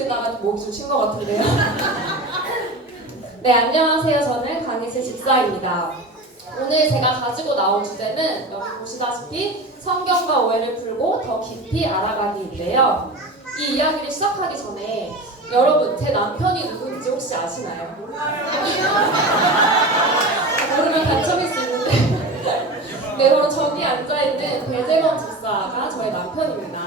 하시다가 목이 좀 쉰 것 같은데요. 네, 안녕하세요. 저는 강희슬 집사입니다. 오늘 제가 가지고 나온 주제는 여기 보시다시피 성경과 오해를 풀고 더 깊이 알아가기인데요. 이 이야기를 시작하기 전에 여러분, 제 남편이 누군지 혹시 아시나요? 모르면 단점일 수 있는데 네, 바로 저기 앉아있는 배재범 집사가 저의 남편입니다.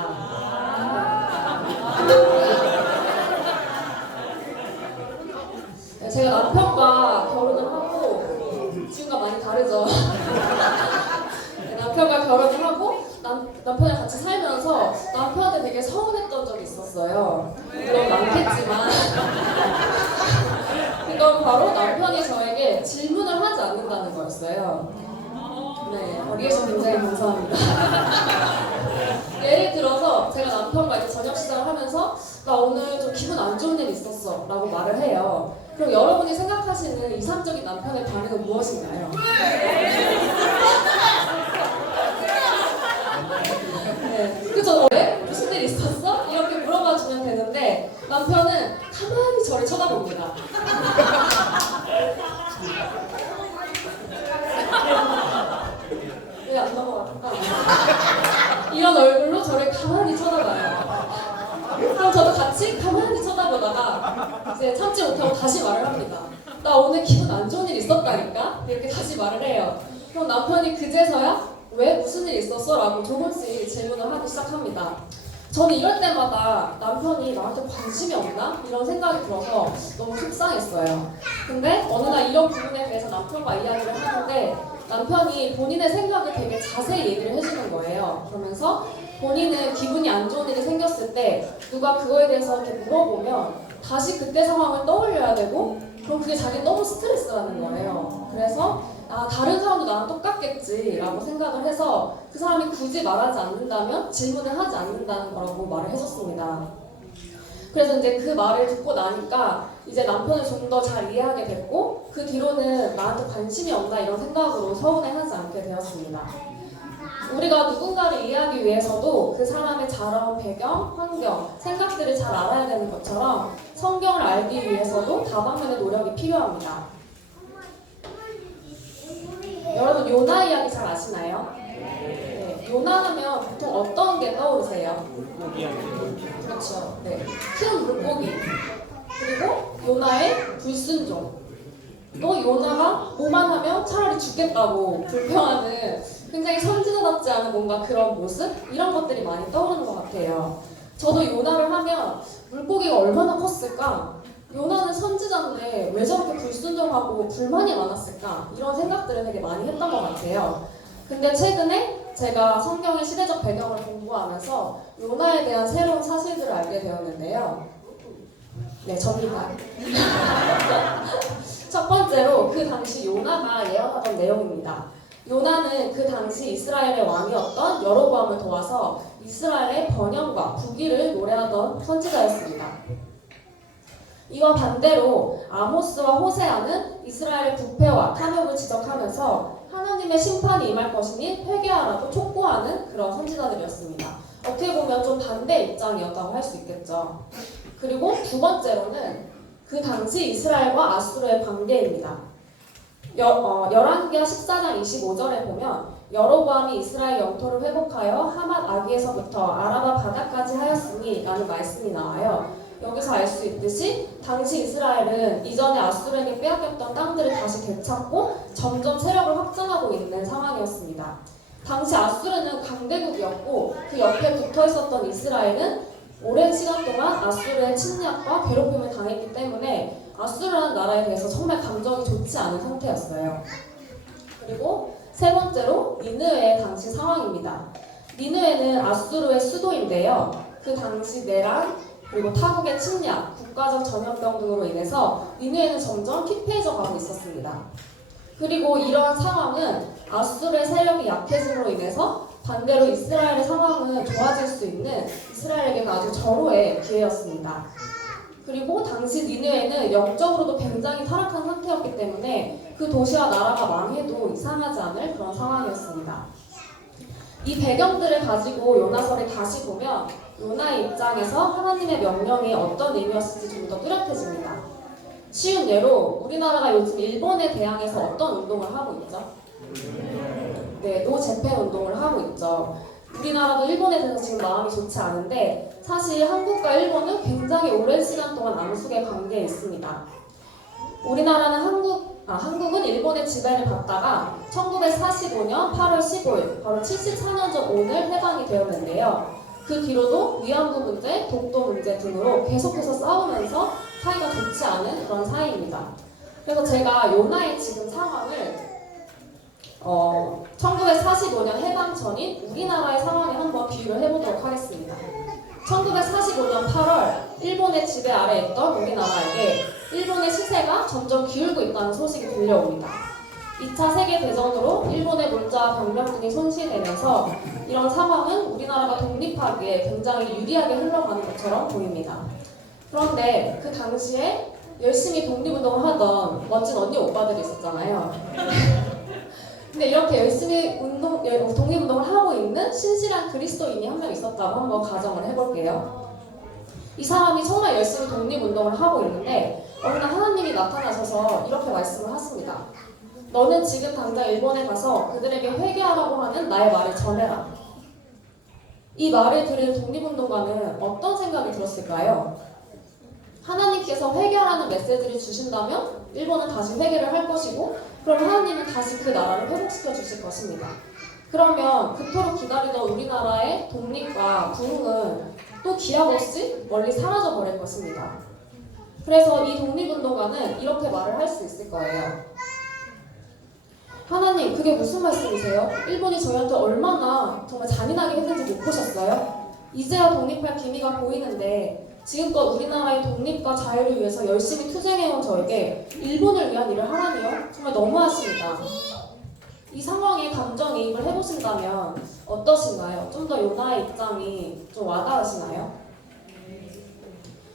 네, 제가 남편과 결혼을 하고 지금과 많이 다르죠. 네, 남편과 결혼을 하고 남편이랑 같이 살면서 남편한테 되게 서운했던 적이 있었어요. 물론 많겠지만 그건 바로 남편이 저에게 질문을 하지 않는다는 거였어요. 네, 리액션 굉장히 감사합니다. 예를 들어서 제가 남편과 이제 저녁 식사를 하면서 나 오늘 좀 기분 안 좋은 일 있었어 라고 말을 해요. 그럼 여러분이 생각하시는 이상적인 남편의 반응은 무엇인가요? 네, 그죠? 왜? 무슨 일 있었어? 이렇게 물어봐 주면 되는데 남편은 가만히 저를 쳐다봅니다. 왜 안 넘어갈까? 이런 얼굴로 저를 가만히 쳐다봐요. 그럼 저도 같이 가만히 쳐다보다가 이제 참지 못하고 다시 말을 합니다. 나 오늘 기분 안 좋은 일 있었다니까? 이렇게 다시 말을 해요. 그럼 남편이 그제서야 왜 무슨 일 있었어? 라고 조금씩 질문을 하기 시작합니다. 저는 이럴 때마다 남편이 나한테 관심이 없나? 이런 생각이 들어서 너무 속상했어요. 근데 어느 날 이런 부분에 대해서 남편과 이야기를 하는데 남편이 본인의 생각을 되게 자세히 얘기를 해주는 거예요. 그러면서 본인은 기분이 안 좋은 일이 생겼을 때 누가 그거에 대해서 이렇게 물어보면 다시 그때 상황을 떠올려야 되고 그럼 그게 자기는 너무 스트레스라는 거예요. 그래서 다른 사람도 나랑 똑같겠지 라고 생각을 해서 그 사람이 굳이 말하지 않는다면 질문을 하지 않는다는 거라고 말을 해줬습니다. 그래서 이제 그 말을 듣고 나니까 이제 남편을 좀 더 잘 이해하게 됐고 그 뒤로는 나한테 관심이 없나 이런 생각으로 서운해하지 않게 되었습니다. 우리가 누군가를 이해하기 위해서도 그 사람의 자라온 배경, 환경, 생각들을 잘 알아야 되는 것처럼 성경을 알기 위해서도 다방면의 노력이 필요합니다. 여러분 요나 이야기 잘 아시나요? 네, 요나 하면 보통 어떤 게 떠오르세요? 그렇죠. 네. 큰 물고기. 그리고 요나의 불순종. 또 요나가 뭐만 하면 차라리 죽겠다고 불평하는 굉장히 선지자답지 않은 뭔가 그런 모습? 이런 것들이 많이 떠오르는 것 같아요. 저도 요나를 하면 물고기가 얼마나 컸을까? 요나는 선지자인데 왜 저렇게 불순종하고 불만이 많았을까? 이런 생각들을 되게 많이 했던 것 같아요. 근데 최근에 제가 성경의 시대적 배경을 공부하면서 요나에 대한 새로운 사실들을 알게 되었는데요. 네, 접니다. 첫 번째로 그 당시 요나가 예언하던 내용입니다. 요나는 그 당시 이스라엘의 왕이었던 여로보암을 도와서 이스라엘의 번영과 부귀를 노래하던 선지자였습니다. 이와 반대로 아모스와 호세아는 이스라엘의 부패와 탐욕을 지적하면서 하나님의 심판이 임할 것이니 회개하라고 촉구하는 그런 선지자들이었습니다. 어떻게 보면 좀 반대 입장이었다고 할 수 있겠죠. 그리고 두 번째로는 그 당시 이스라엘과 아수르의 관계입니다. 열왕기하 14장 25절에 보면 여로보암이 이스라엘 영토를 회복하여 하맛 아기에서부터 아라바 바다까지 하였으니 라는 말씀이 나와요. 여기서 알 수 있듯이 당시 이스라엘은 이전에 아수르에게 빼앗겼던 땅들을 다시 되찾고 점점 세력을 확장하고 있는 상황이었습니다. 당시 아수르는 강대국이었고 그 옆에 붙어 있었던 이스라엘은 오랜 시간 동안 아수르의 침략과 괴롭힘을 당했기 때문에 아수르라는 나라에 대해서 정말 감정이 좋지 않은 상태였어요. 그리고 세 번째로 니느웨의 당시 상황입니다. 니느웨는 아수르의 수도인데요. 그 당시 내란, 그리고 타국의 침략, 국가적 전염병 등으로 인해서 니느웨는 점점 피폐해져 가고 있었습니다. 그리고 이러한 상황은 아수르의 세력이 약해짐으로 인해서 반대로 이스라엘의 상황은 좋아질 수 있는 이스라엘에게는 아주 절호의 기회였습니다. 그리고 당시 니느웨는 영적으로도 굉장히 타락한 상태였기 때문에 그 도시와 나라가 망해도 이상하지 않을 그런 상황이었습니다. 이 배경들을 가지고 요나서를 다시 보면 요나의 입장에서 하나님의 명령이 어떤 의미였을지 좀 더 뚜렷해집니다. 쉬운 예로 우리나라가 요즘 일본에 대항해서 어떤 운동을 하고 있죠? 네, 노 재팬 운동을 하고 있죠. 우리나라도 일본에 대해서 지금 마음이 좋지 않은데 사실 한국과 일본은 굉장히 오랜 시간 동안 남북의 관계에 있습니다. 우리나라는 한국은 일본의 지배를 받다가 1945년 8월 15일, 바로 74년 전 오늘 해방이 되었는데요. 그 뒤로도 위안부 문제, 독도 문제 등으로 계속해서 싸우면서 사이가 좋지 않은 그런 사이입니다. 그래서 제가 요나의 지금 상황을 1945년 해방 전인 우리나라의 상황에 한번 비유를 해보도록 하겠습니다. 1945년 8월 일본의 지배 아래에 있던 우리나라에게 일본의 시세가 점점 기울고 있다는 소식이 들려옵니다. 2차 세계대전으로 일본의 물자와 병력 등이 손실되면서 이런 상황은 우리나라가 독립하기에 굉장히 유리하게 흘러가는 것처럼 보입니다. 그런데 그 당시에 열심히 독립운동을 하던 멋진 언니 오빠들이 있었잖아요. 근데 이렇게 열심히 독립운동을 하고 있는 신실한 그리스도인이 한 명 있었다고 한번 가정을 해볼게요. 이 사람이 정말 열심히 독립운동을 하고 있는데 어느 날 하나님이 나타나셔서 이렇게 말씀을 하십니다. 너는 지금 당장 일본에 가서 그들에게 회개하라고 하는 나의 말을 전해라. 이 말을 들은 독립운동가는 어떤 생각이 들었을까요? 하나님께서 회개하라는 메시지를 주신다면 일본은 다시 회개를 할 것이고 그럼 하나님은 다시 그 나라를 회복시켜 주실 것입니다. 그러면 그토록 기다리던 우리나라의 독립과 부흥은 또 기약 없이 멀리 사라져 버릴 것입니다. 그래서 이 독립운동가는 이렇게 말을 할 수 있을 거예요. 하나님, 그게 무슨 말씀이세요? 일본이 저희한테 얼마나 정말 잔인하게 했는지 못 보셨어요? 이제야 독립할 기미가 보이는데 지금껏 우리나라의 독립과 자유를 위해서 열심히 투쟁해온 저에게 일본을 위한 일을 하라니요? 정말 너무하십니다. 이 상황에 감정이입을 해보신다면 어떠신가요? 좀 더 요나의 입장이 좀 와닿으시나요?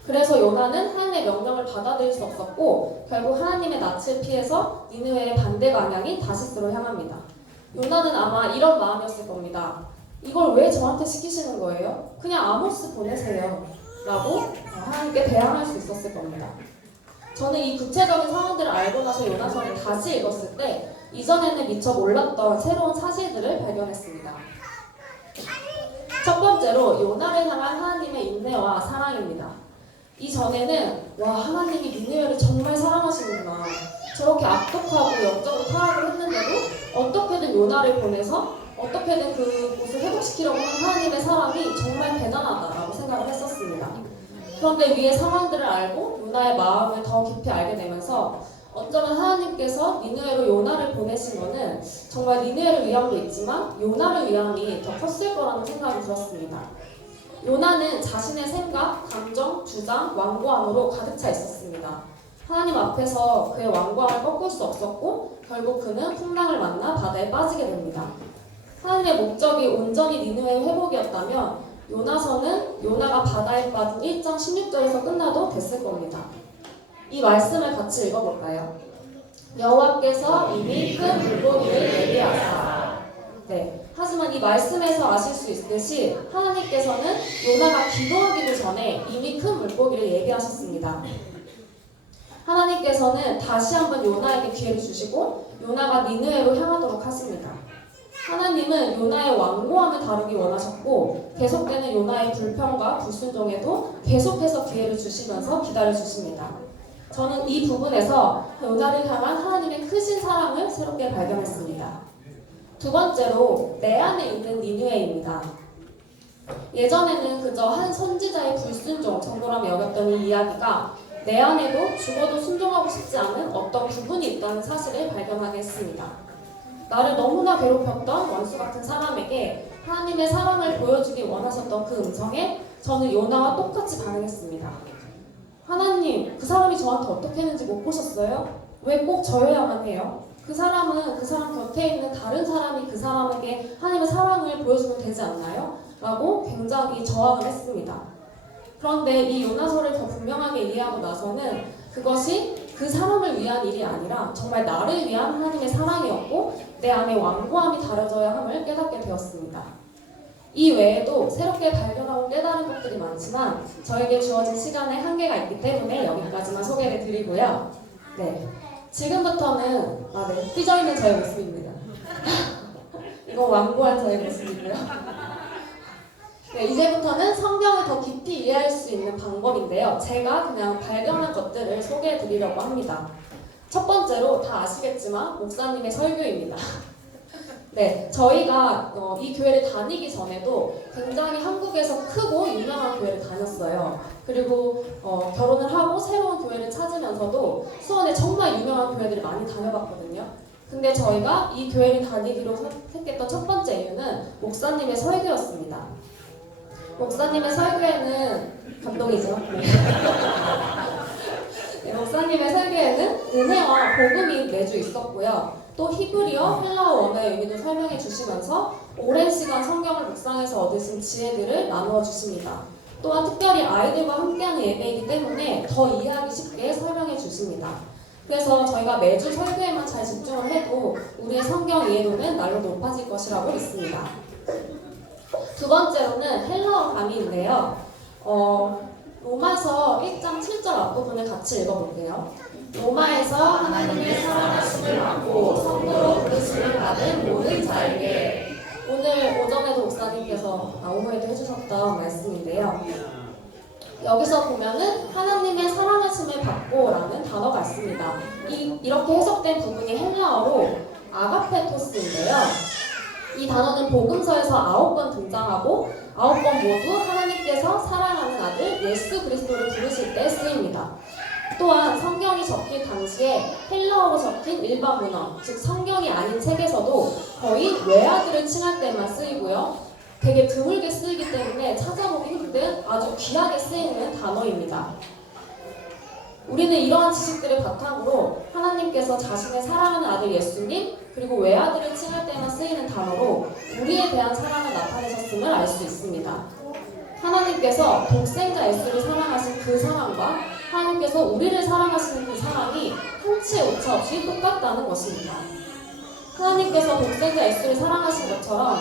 그래서 요나는 하나님의 명령을 받아들일 수 없었고 결국 하나님의 낯을 피해서 니느웨의 반대 방향인 다시스로 향합니다. 요나는 아마 이런 마음이었을 겁니다. 이걸 왜 저한테 시키시는 거예요? 그냥 아모스 보내세요. 라고 하나님께 대항할 수 있었을 겁니다. 저는 이 구체적인 상황들을 알고 나서 요나서를 다시 읽었을 때 이전에는 미처 몰랐던 새로운 사실들을 발견했습니다. 첫 번째로 요나를 향한 하나님의 인내와 사랑입니다. 이전에는 와, 하나님이 니느웨를 정말 사랑하시는구나. 저렇게 악독하고 영적으로 타락을 했는데도 어떻게든 요나를 보내서 어떻게든 그곳을 회복시키려고 하는 하나님의 사랑이 정말 대단하다라고 생각을 했었습니다. 그런데 위의 상황들을 알고 요나의 마음을 더 깊이 알게 되면서 언제나 하나님께서 니느웨로 요나를 보내신 것은 정말 니느웨를 위함도 있지만 요나를 위함이 더 컸을 거라는 생각이 들었습니다. 요나는 자신의 생각, 감정, 주장, 완고함으로 가득 차 있었습니다. 하나님 앞에서 그의 완고함을 꺾을 수 없었고 결국 그는 풍랑을 만나 바다에 빠지게 됩니다. 하나님의 목적이 온전히 니느웨의 회복이었다면 요나서는 요나가 바다에 빠진 1장 16절에서 끝나도 됐을 겁니다. 이 말씀을 같이 읽어볼까요? 여호와께서 이미 큰 물고기를 예비하사. 네. 하지만 이 말씀에서 아실 수 있듯이 하나님께서는 요나가 기도하기도 전에 이미 큰 물고기를 예비하셨습니다. 하나님께서는 다시 한번 요나에게 기회를 주시고 요나가 니느웨로 향하도록 하십니다. 하나님은 요나의 완고함을 다루기 원하셨고 계속되는 요나의 불평과 불순종에도 계속해서 기회를 주시면서 기다려주십니다. 저는 이 부분에서 요나를 향한 하나님의 크신 사랑을 새롭게 발견했습니다. 두 번째로 내 안에 있는 니느웨입니다. 예전에는 그저 한 선지자의 불순종 정도라며 여겼던 이 이야기가 내 안에도 죽어도 순종하고 싶지 않은 어떤 부분이 있다는 사실을 발견하게 했습니다. 나를 너무나 괴롭혔던 원수 같은 사람에게 하나님의 사랑을 보여주기 원하셨던 그 음성에 저는 요나와 똑같이 반응했습니다. 하나님, 그 사람이 저한테 어떻게 했는지 못 보셨어요? 왜 꼭 저여야만 해요? 그 사람은 그 사람 곁에 있는 다른 사람이 그 사람에게 하나님의 사랑을 보여주면 되지 않나요? 라고 굉장히 저항을 했습니다. 그런데 이 요나서를 더 분명하게 이해하고 나서는 그것이 그 사람을 위한 일이 아니라 정말 나를 위한 하나님의 사랑이었고 내 안에 완고함이 다려져야 함을 깨닫게 되었습니다. 이 외에도 새롭게 발견하고 깨달은 것들이 많지만 저에게 주어진 시간에 한계가 있기 때문에 여기까지만 소개를 드리고요. 네, 지금부터는 삐져있는 저의 모습입니다. 이거 완고한 저의 모습이고요. 네, 이제부터는 성경을 더 깊이 이해할 수 있는 방법인데요. 제가 그냥 발견한 것들을 소개해 드리려고 합니다. 첫 번째로 다 아시겠지만 목사님의 설교입니다. 네, 저희가 이 교회를 다니기 전에도 굉장히 한국에서 크고 유명한 교회를 다녔어요. 그리고 결혼을 하고 새로운 교회를 찾으면서도 수원에 정말 유명한 교회들을 많이 다녀봤거든요. 근데 저희가 이 교회를 다니기로 선택했던 첫 번째 이유는 목사님의 설교였습니다. 목사님의 설교에는 감동이죠. 네. 네, 목사님의 설교에는 은혜와 복음이 매주 있었고요. 또 히브리어, 헬라어 원어의 의미도 설명해 주시면서 오랜 시간 성경을 묵상해서 얻으신 지혜들을 나누어 주십니다. 또한 특별히 아이들과 함께하는 예배이기 때문에 더 이해하기 쉽게 설명해 주십니다. 그래서 저희가 매주 설교에만 잘 집중을 해도 우리의 성경 이해도는 날로 높아질 것이라고 믿습니다. 두 번째로는 헬라어 강의인데요. 로마서 1장 7절 앞부분을 같이 읽어볼게요. 로마에서 하나님의 사랑하심을 받고 성도로 부르심을 받은 모든 자에게. 오늘 오전에도 목사님께서 오후에도 해주셨던 말씀인데요. 여기서 보면은 하나님의 사랑하심을 받고 라는 단어가 있습니다. 이렇게 해석된 부분이 헬라어로 아가페토스인데요. 이 단어는 복음서에서 9번 등장하고 9번 모두 하나님께서 사랑하는 아들 예수 그리스도를 부르실 때 쓰입니다. 또한 성경이 적힌 당시에 헬라어로 적힌 일반 문헌, 즉 성경이 아닌 책에서도 거의 외아들을 칭할 때만 쓰이고요. 되게 드물게 쓰이기 때문에 찾아보기 힘든 아주 귀하게 쓰이는 단어입니다. 우리는 이러한 지식들을 바탕으로 하나님께서 자신의 사랑하는 아들 예수님 그리고 외아들을 칭할 때만 쓰이는 단어로 우리에 대한 사랑을 나타내셨음을 알 수 있습니다. 하나님께서 독생자 예수를 사랑하신 그 사랑과 하나님께서 우리를 사랑하시는 그 사랑이 한치의 오차 없이 똑같다는 것입니다. 하나님께서 독생자 예수를 사랑하신 것처럼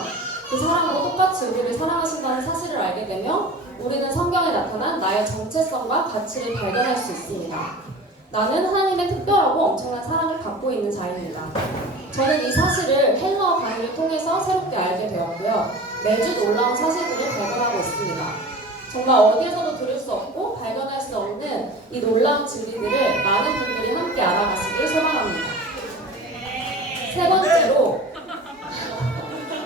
그 사랑으로 똑같이 우리를 사랑하신다는 사실을 알게 되면 우리는 성경에 나타난 나의 정체성과 가치를 발견할 수 있습니다. 나는 하나님의 특별하고 엄청난 사랑을 받고 있는 자입니다. 저는 이 사실을 헬라어 강의를 통해서 새롭게 알게 되었고요. 매주 놀라운 사실들을 발견하고 있습니다. 정말 어디에서도 들을 수 없고 발견할 수 없는 이 놀라운 진리들을 많은 분들이 함께 알아가시길 소망합니다. 세 번째로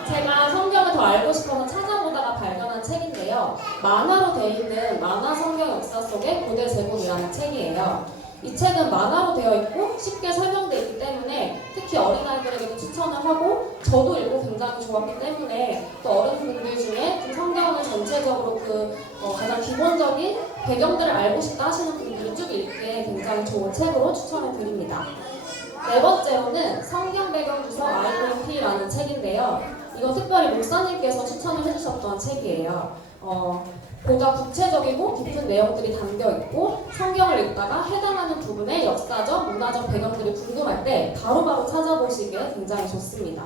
제가 성경을 더 알고 싶어서 찾아보다가 발견한 책인데요. 만화로 되어 있는 만화 성경 역사 속의 고대 제국이라는 책이에요. 이 책은 만화로 되어 있고 쉽게 설명되어 있기 때문에 특히 어린아이들에게도 추천을 하고 저도 읽고 굉장히 좋았기 때문에 또 어른분들 중에 좀 성경을 전체적으로 가장 기본적인 배경들을 알고 싶다 하시는 분들이 쭉 읽기에 굉장히 좋은 책으로 추천을 드립니다. 네 번째로는 성경 배경 주석 I.P.라는 책인데요. 이건 특별히 목사님께서 추천을 해주셨던 책이에요. 보다 구체적이고 깊은 내용들이 담겨있고 성경을 읽다가 해당하는 부분의 역사적, 문화적 배경들이 궁금할 때 바로바로 찾아보시기에 굉장히 좋습니다.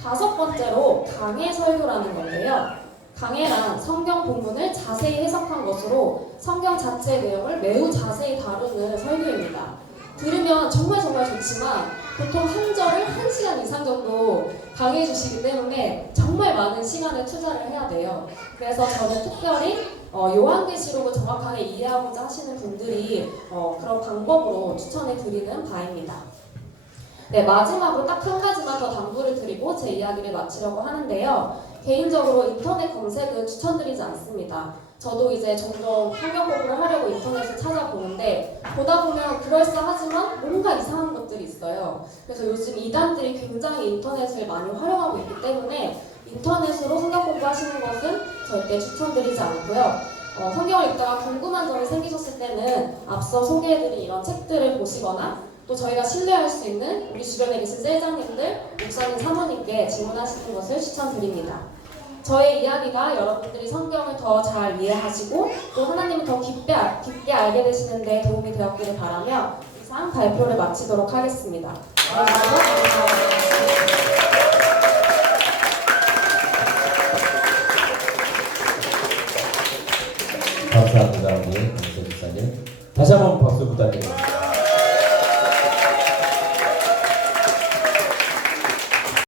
다섯 번째로 강해 설교라는 건데요. 강해란 성경 본문을 자세히 해석한 것으로 성경 자체의 내용을 매우 자세히 다루는 설교입니다. 들으면 정말 좋지만 보통 한 절을 1시간 이상 정도 강의해 주시기 때문에 정말 많은 시간을 투자를 해야 돼요. 그래서 저는 특별히 요한계시록을 정확하게 이해하고자 하시는 분들이 그런 방법으로 추천해 드리는 바입니다. 네, 마지막으로 딱 한 가지만 더 당부를 드리고 제 이야기를 마치려고 하는데요. 개인적으로 인터넷 검색은 추천드리지 않습니다. 저도 이제 종종 성경 공부를 하려고 인터넷을 찾아보는데 보다 보면 그럴싸하지만 뭔가 이상한 것들이 있어요. 그래서 요즘 이단들이 굉장히 인터넷을 많이 활용하고 있기 때문에 인터넷으로 성경 공부하시는 것은 절대 추천드리지 않고요. 성경을 읽다가 궁금한 점이 생기셨을 때는 앞서 소개해드린 이런 책들을 보시거나 또 저희가 신뢰할 수 있는 우리 주변에 계신 셀장님들, 목사님, 사모님께 질문하시는 것을 추천드립니다. 저의 이야기가 여러분들이 성경을 더 잘 이해하시고 또 하나님을 더 깊게 알게 되시는 데 도움이 되었기를 바라며 이상 발표를 마치도록 하겠습니다. 감사합니다, 우리 강세 기사님. 다시 한번 박수 부탁드립니다.